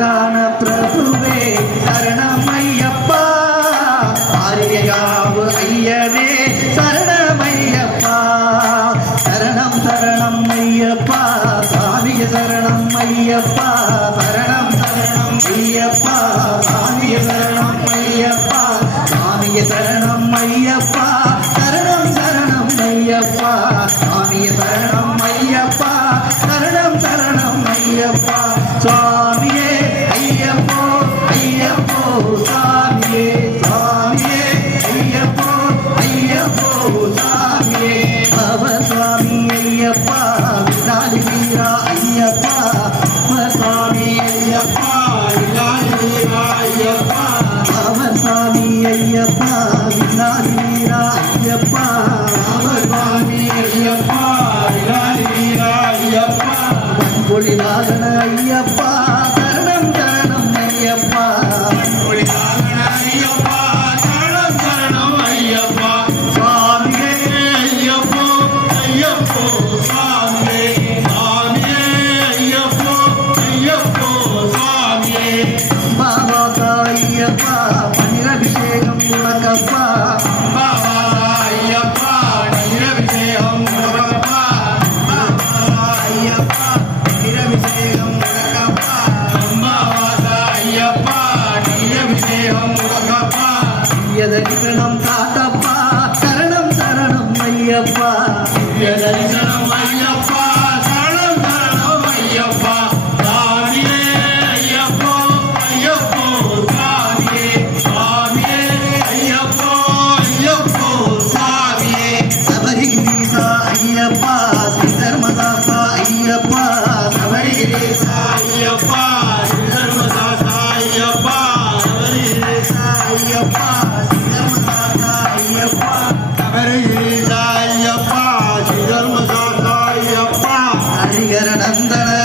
சன்னதான பிரபுவே சரணமையப்பா. ஆரியகாவு ஐயனே சரணமையப்பா. சரணம் சரணம் ஐயப்பா. சாமிய சரணம் ஐயப்பா. சரணம் சரணம் ஐயப்பா. சாமிய சரணம் ஐயப்பா. சாமிய சரணம் ஐயப்பா. சரணம் சரணம் ஐயப்பா. சாமிய சரணம் ஐயப்பா. சரணம் சரணம் ஐயப்பா. சுவாமி ஐயப்பா விலாதி வீரா ஐயப்பா அவர்வாமி ஐயப்பா. விலாதி வீரா ஐயப்பா. பொழிநாதன ஐயப்பா சரணம் சரணம் ஐயப்பா. Mom. దర్శనం Nandana